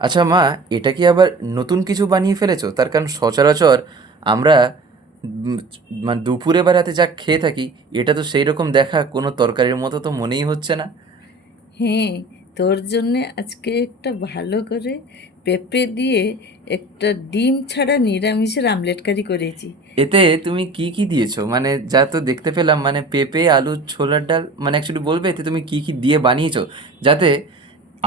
আচ্ছা মা, এটা কি আবার নতুন কিছু বানিয়ে ফেলেছো? তার কারণ সচরাচর আমরা উম, মানে দুপুরে বা রাতে যা খেয়ে থাকি, এটা তো সেই রকম দেখা কোনো তরকারির মতো তো মনেই হচ্ছে না। হ্যাঁ, তোর জন্যে আজকে একটা ভালো করে পেঁপে দিয়ে একটা ডিম ছাড়া নিরামিষের আমলেট কারি করেছি। এতে তুমি কি কি দিয়েছো? মানে যা তো দেখতে পেলাম, মানে পেঁপে, আলু, ছোলার ডাল, মানে অ্যাকচুয়ালি বলবে এতে তুমি কি কি দিয়ে বানিয়েছো, যাতে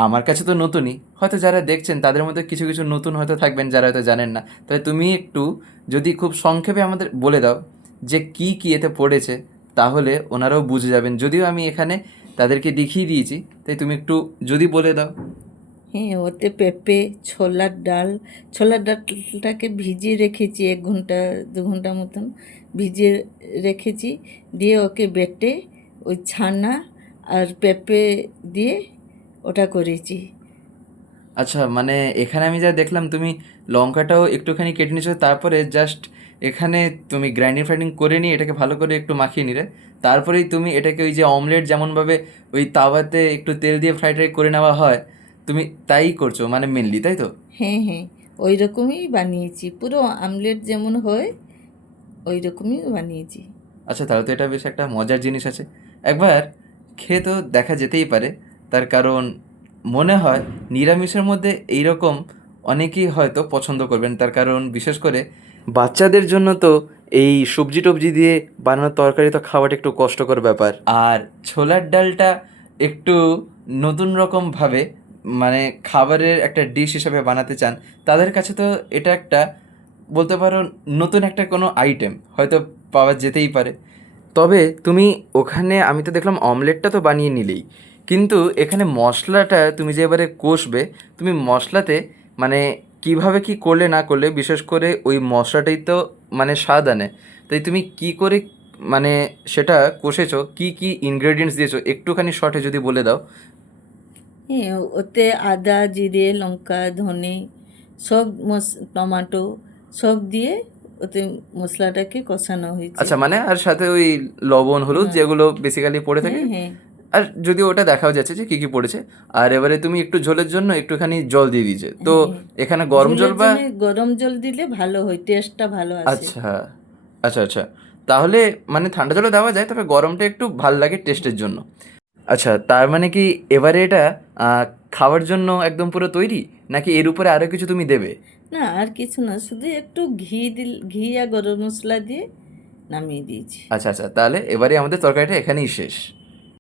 আমার কাছে তো নতুনই, হয়তো যারা দেখছেন তাদের মধ্যে কিছু কিছু নতুন হয়তো থাকবেন যারা হয়তো জানেন না। তাহলে তুমি একটু যদি খুব সংক্ষেপে আমাদের বলে দাও যে কি কি এতে পড়েছে, তাহলে ওনারাও বুঝে যাবেন। যদিও আমি এখানে তাদেরকে দেখিয়ে দিয়েছি, তাই তুমি একটু যদি বলে দাও। হ্যাঁ, ওতে পেঁপে, ছোলার ডালটাকে ভিজিয়ে রেখেছি ১ ঘন্টা ২ ঘন্টা মতন ভিজিয়ে রেখেছি। দিয়ে ওকে বেটে ওই ছানা আর পেঁপে দিয়ে ওটা করেছি। আচ্ছা, মানে এখানে আমি যা দেখলাম তুমি লঙ্কাটাও একটুখানি কেটে নিয়েছো, তারপরে জাস্ট এখানে তুমি গ্রাইন্ডিং ফ্রাইন্ডিং করে নিয়ে এটাকে ভালো করে একটু মাখিয়ে নিলে, তারপরেই তুমি এটাকে ওই যে অমলেট যেমনভাবে ওই তাওয়াতে একটু তেল দিয়ে ফ্রাই ট্রাই করে নেওয়া হয়, তুমি তাই করছো মানে মেনলি, তাই তো? হ্যাঁ, হ্যাঁ, ওই রকমই বানিয়েছি। পুরো আমলেট যেমন হয় ওই রকমই বানিয়েছি। আচ্ছা, তাহলে তো এটা বেশ একটা মজার জিনিস আছে। একবার খেয়ে তো দেখা যেতেই পারে। তার কারণ মনে হয় নিরামিষের মধ্যে এইরকম অনেকেই হয়তো পছন্দ করবেন। তার কারণ বিশেষ করে বাচ্চাদের জন্য তো এই সবজি টবজি দিয়ে বানানো তরকারি তো খাওয়াটা একটু কষ্টকর ব্যাপার। আর ছোলার ডালটা একটু নতুন রকমভাবে মানে খাবারের একটা ডিশ হিসেবে বানাতে চান, তাদের কাছে তো এটা একটা বলতে পারো নতুন একটা কোনো আইটেম হয়তো পাওয়া যেতেই পারে। তবে তুমি ওখানে আমি তো দেখলাম অমলেটটা তো বানিয়ে নিলেই, কিন্তু এখানে মশলাটা তুমি যে এবারে কষবে, তুমি মশলাতে মানে কিভাবে কি করলে না করলে, বিশেষ করে ওই মশলাটাই তো মানে স্বাদ আনে। তাই তুমি কি করে মানে সেটা কষেছো, কি কি ইনগ্রেডিয়েন্টস দিয়েছো, একটুখানি শর্টে যদি বলে দাও। হ্যাঁ, ওতে আদা, জিরে, লঙ্কা, ধনে সব টমাটো সব দিয়ে ওতে মশলাটাকে কষানো হয়েছে। আচ্ছা, মানে আর সাথে ওই লবণ হলুদ হ্যাঁ, যেগুলো বেসিক্যালি পড়ে থাকে। হ্যাঁ, হ্যাঁ, আর যদিও ওটা দেখাও যাচ্ছে যে কী কী পড়েছে। আর এবারে তুমি একটু ঝোলের জন্য একটুখানি জল দিয়ে দিয়েছে তো। হ্যাঁ। এখানে গরম জল ঝোলের বা জন্যে গরম জল দিলে ভালো হয়, টেস্টটা ভালো আসে। আচ্ছা, আচ্ছা, আচ্ছা। তাহলে মানে ঠান্ডা জলও দেওয়া যায়, তবে গরমটা একটু ভাল লাগে টেস্টের জন্য। আচ্ছা, তার মানে কি এবারে এটা আ খাওয়ার জন্য একদম পুরো তৈরি? নাকি এর উপরে আরও কিছু তুমি দেবে? না আর কিছু না, শুধু একটু ঘি আর গরম মশলা দিয়ে নামিয়ে দিয়েছি। আচ্ছা, আচ্ছা। তাহলে এবারে আমাদের তরকারিটা এখানেই শেষ।